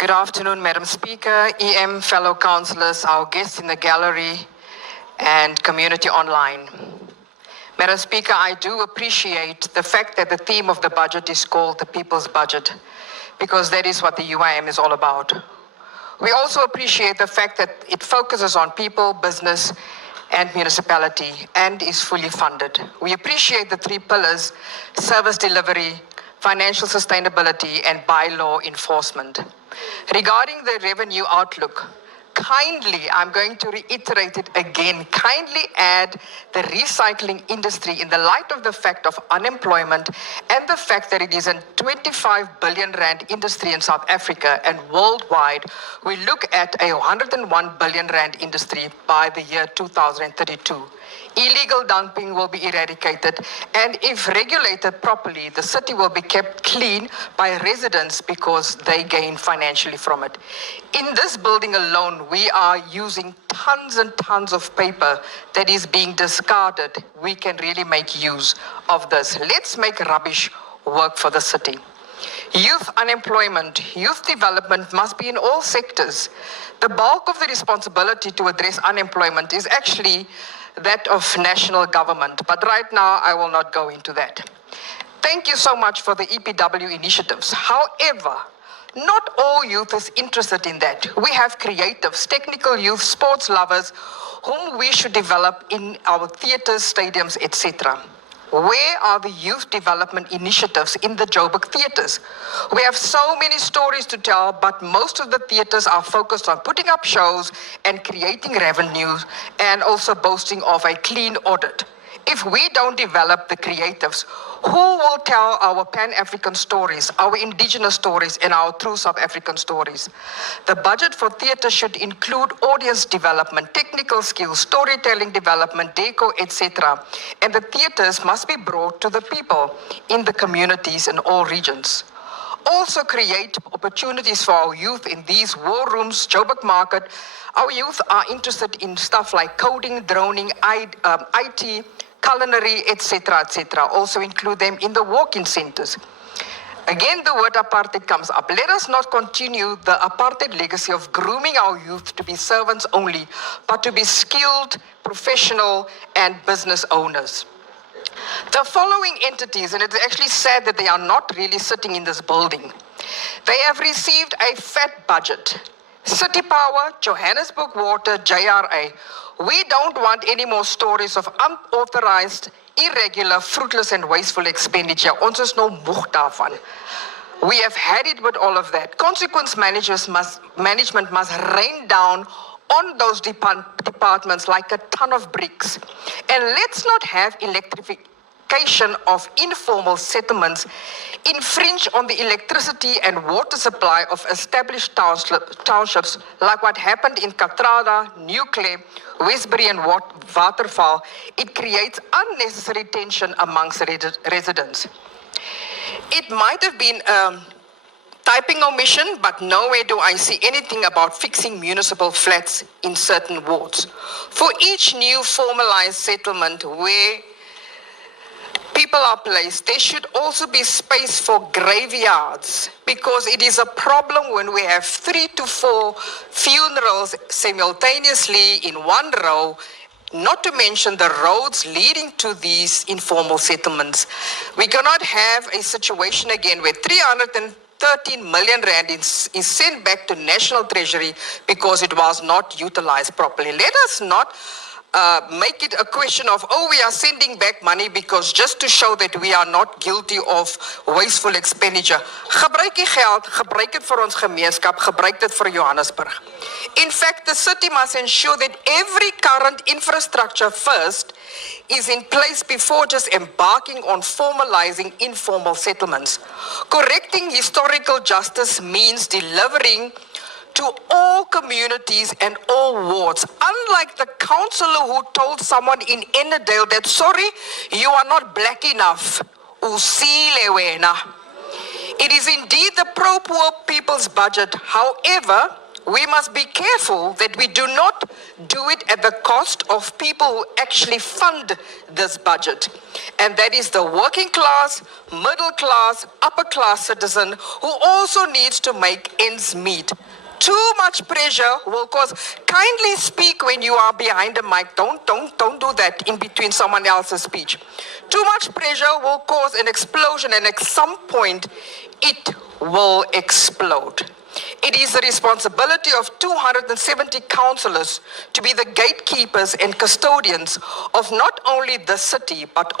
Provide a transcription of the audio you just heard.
Good afternoon, Madam Speaker, EM, fellow councillors, our guests in the gallery, and community online. Madam Speaker, I do appreciate the fact that the theme of the budget is called the People's Budget, because that is what the UIM is all about. We also appreciate the fact that it focuses on people, business, and municipality, and is fully funded. We appreciate the three pillars: service delivery, financial sustainability, and bylaw enforcement. Regarding the revenue outlook, kindly, I'm going to reiterate it again, kindly add the recycling industry in the light of the fact of unemployment and the fact that it is a 25 billion rand industry in South Africa, and worldwide we look at a 101 billion rand industry by the year 2032. Illegal dumping will be eradicated, and if regulated properly, the city will be kept clean by residents because they gain financially from it. In this building alone, we are using tons and tons of paper that is being discarded. We can really make use of this. Let's make rubbish work for the city. Youth unemployment, youth development must be in all sectors. The bulk of the responsibility to address unemployment is actually that of national government, but right now I will not go into that. Thank you so much for the EPW initiatives. However, not all youth is interested in that. We have creatives, technical youth, sports lovers, whom we should develop in our theatres, stadiums, etc. Where are the youth development initiatives in the Joburg theatres? We have so many stories to tell, but most of the theatres are focused on putting up shows and creating revenue and also boasting of a clean audit. If we don't develop the creatives, who will tell our Pan-African stories, our indigenous stories, and our true South African stories? The budget for theatre should include audience development, technical skills, storytelling development, deco, etc. And the theatres must be brought to the people in the communities in all regions. Also create opportunities for our youth in these war rooms, Joburg market. Our youth are interested in stuff like coding, droning, IT, culinary, etc., etc. Also include them in the walk-in centers. Again, the word apartheid comes up. Let us not continue the apartheid legacy of grooming our youth to be servants only, but to be skilled, professional, and business owners. The following entities, and it's actually sad that they are not really sitting in this building, they have received a fat budget. City Power, Johannesburg Water, JRA. We don't want any more stories of unauthorized, irregular, fruitless and wasteful expenditure. Ons is nou moeg daarvan. We have had it with all of that. Consequence management must rain down on those departments like a ton of bricks. And let's not have electrification of informal settlements infringe on the electricity and water supply of established townships like what happened in Katrada, Newclare, Westbury and Waterval. It creates unnecessary tension amongst residents. It might have been typing omission, but nowhere do I see anything about fixing municipal flats in certain wards. For each new formalized settlement where people are placed, there should also be space for graveyards, because it is a problem when we have 3 to 4 funerals simultaneously in one row, not to mention the roads leading to these informal settlements. We cannot have a situation again where 313 million rand is sent back to National Treasury because it was not utilized properly. Let us not make it a question of, oh, we are sending back money because just to show that we are not guilty of wasteful expenditure. Gebruik die geld, gebruik het vir ons gemeenskap, gebruik dit vir Johannesburg. In fact, the city must ensure that every current infrastructure first is in place before just embarking on formalizing informal settlements. Correcting historical justice means delivering to all communities and all wards. Unlike the councillor who told someone in Ennerdale that, sorry, you are not black enough. Usile wena. It is indeed the pro-poor people's budget. However, We must be careful that we do not do it at the cost of people who actually fund this budget. And that is the working class, middle class, upper class citizen who also needs to make ends meet. Too much pressure will cause, kindly speak when you are behind a mic. Don't do that in between someone else's speech. Too much pressure will cause an explosion, and at some point it will explode. It is the responsibility of 270 councillors to be the gatekeepers and custodians of not only the city, but